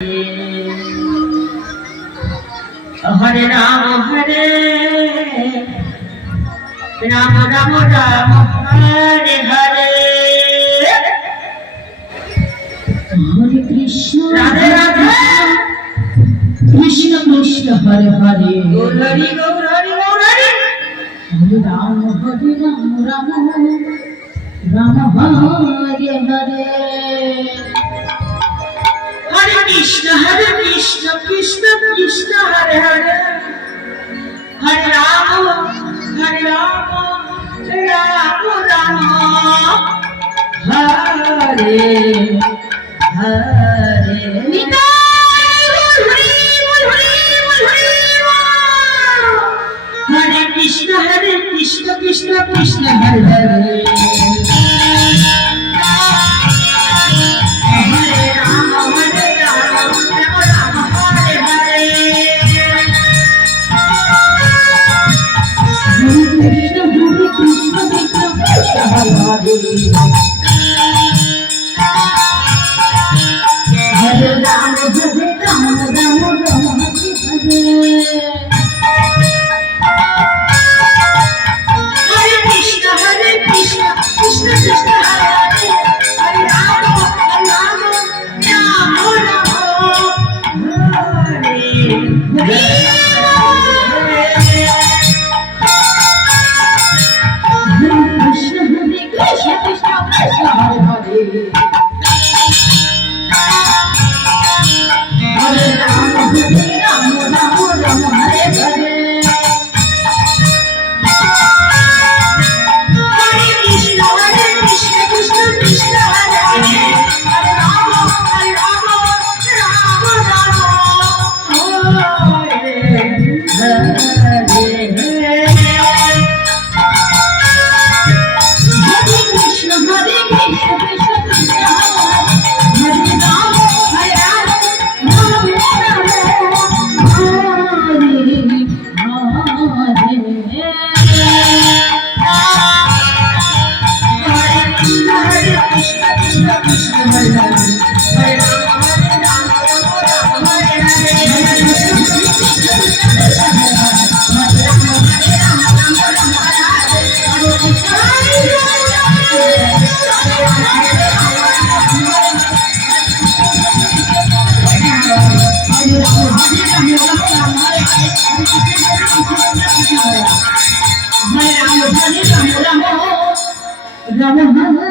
Hare Ram Ram Ram Ram Hare Hare Hare Krishna Radhe Radhe Krishna Krishna Hare Hare Gaur Hari Gaur Hari Gaur Hari Hare Ram Ram Ram Hare Hare Hare Krishna Krishna Krishna Hare Hare Hare Ram Ram Ram Hare Hare Hare Krishna Krishna Krishna Hare Hare Hare Ram Ram Ram Hare Hare Hare Krishna Krishna Hare Hare Hare Ram Ram Ram Hare Hare Krishna Krishna Krishna Hare Hare Hare Ram Ram Hare Krishna Krishna Hare Hare Hare Ram Ram Hare Hare Hare Krishna Krishna Krishna Hare Hare Hare Ram Ram Ram